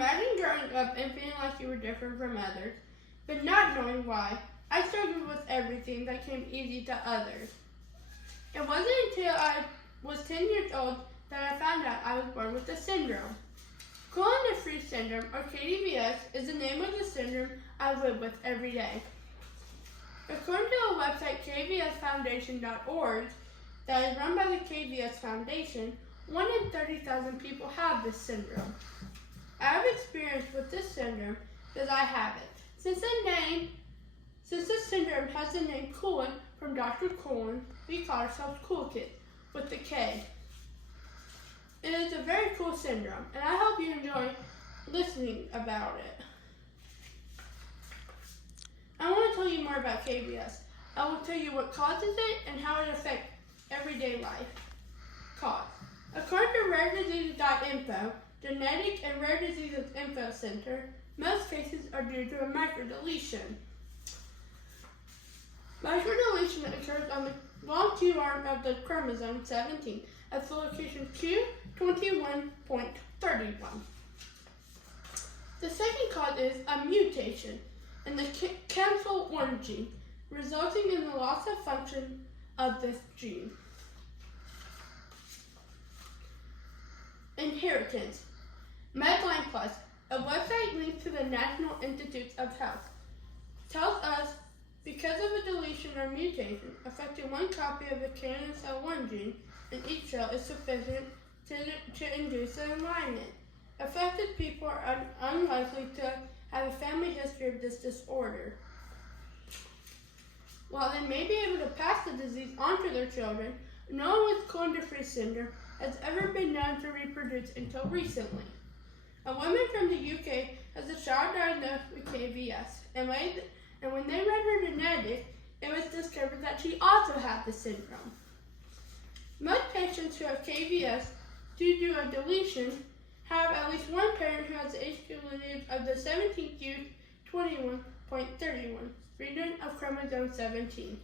Imagine growing up and feeling like you were different from others, but not knowing why. I struggled with everything that came easy to others. It wasn't until I was 10 years old that I found out I was born with the syndrome. Cohen-de-Vries syndrome, or kdvs, is the name of the syndrome I live with every day. According to the website kdvsfoundation.org, that is run by the KDVS Foundation, 1 in 30,000 people have this syndrome. I have experience with this syndrome because I have it. Since this syndrome has the name Cohen from Dr. Cohen, we call ourselves cool kids with the K. It is a very cool syndrome, and I hope you enjoy listening about it. I want to tell you more about KDVS. I will tell you what causes it and how it affects everyday life. Cause. According to RareDiseases.info, Genetic and Rare Diseases Info Center, most cases are due to a microdeletion. Microdeletion occurs on the long Q arm of the chromosome 17 at the location Q21.31. The second cause is a mutation in the cancel-1 gene, resulting in the loss of function of this gene. Inheritance. Medline Plus, a website linked to the National Institutes of Health, tells us because of a deletion or mutation affecting one copy of the KNSL1 gene in each cell is sufficient to induce an alignment. Affected people are unlikely to have a family history of this disorder. While they may be able to pass the disease on to their children, no one with Cohen-de-Vries syndrome has ever been known to reproduce until recently. A woman from the UK has a child diagnosed with KDVS, and when they read her genetics, it was discovered that she also had the syndrome. Most patients who have KDVS due to a deletion have at least one parent who has the HQ lineage of the 17q21.31 region of chromosome 17.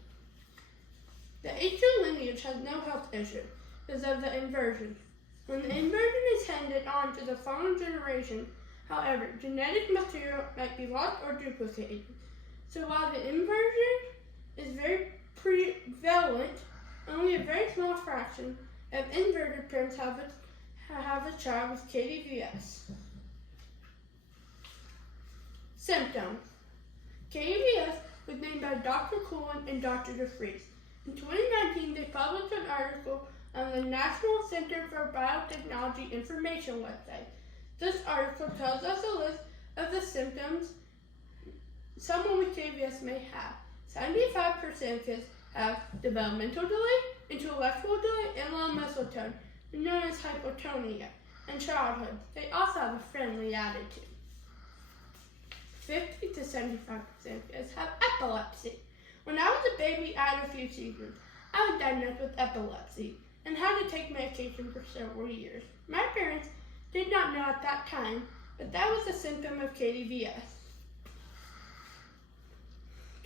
The HQ lineage has no health issue because of the inversion. When the inversion is handed on to the following generation, however, genetic material might be lost or duplicated. So while the inversion is very prevalent, only a very small fraction of inverted parents have a child with KDVS. Symptoms. KDVS was named by Dr. Cohen and Dr. DeFries. In 2019, they published an article on the National Center for Biotechnology Information website. This article tells us a list of the symptoms someone with KDVS may have. 75% of kids have developmental delay, intellectual delay, and low muscle tone, known as hypotonia. In childhood, they also have a friendly attitude. 50 to 75% of kids have epilepsy. When I was a baby, I had a few seizures. I was diagnosed with epilepsy and had to take medication for several years. My parents did not know at that time, but that was a symptom of KDVS.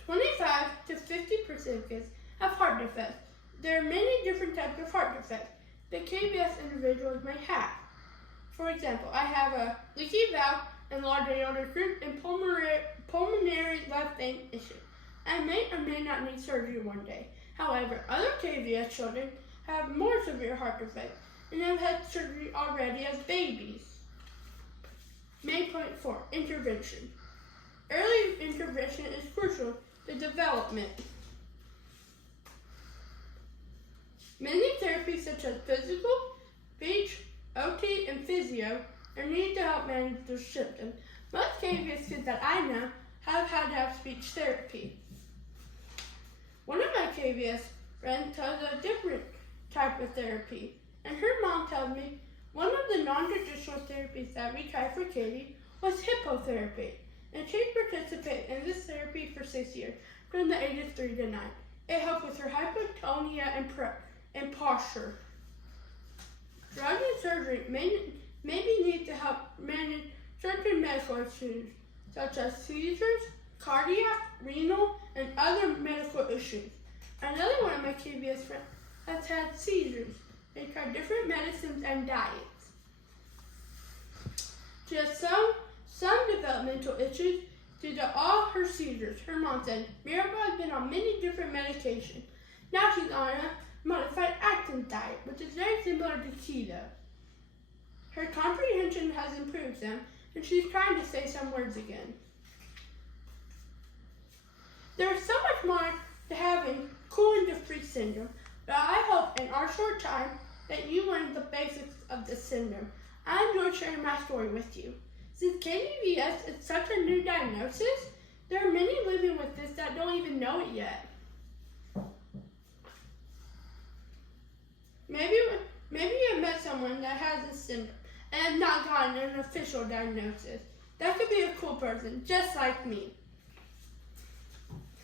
25 to 50% of kids have heart defects. There are many different types of heart defects that KDVS individuals may have. For example, I have a leaky valve and large aortic root and pulmonary left vein issue. I may or may not need surgery one day. However, other KDVS children have more severe heart defects and have had surgery already as babies. Main point 4, intervention. Early intervention is crucial to development. Many therapies such as physical, speech, OT, and physio are needed to help manage their symptoms. Most KDVS kids that I know have had to have speech therapy. One of my KDVS friends tells a different type of therapy, and her mom tells me one of the non-traditional therapies that we tried for Katie was hippotherapy, and she participated in this therapy for 6 years, from the ages 3 to 9. It helped with her hypotonia and posture. Drugs and surgery may be needed to help manage certain medical issues, such as seizures, cardiac, renal, and other medical issues. Another one of my KDVS friends has had seizures. They tried different medicines and diets. Just so developmental issues due to all her seizures. Her mom said Miracle has been on many different medications. Now she's on a modified Atkins diet, which is very similar to keto. Her comprehension has improved some, and she's trying to say some words again. There is so much more to having cooling to free syndrome, but I hope in our short time that you learned the basics of this syndrome. I enjoyed sharing my story with you. Since kdvs is such a new diagnosis, there are many living with this that don't even know it yet. Maybe you met someone that has this syndrome and have not gotten an official diagnosis. That could be a cool person, just like me.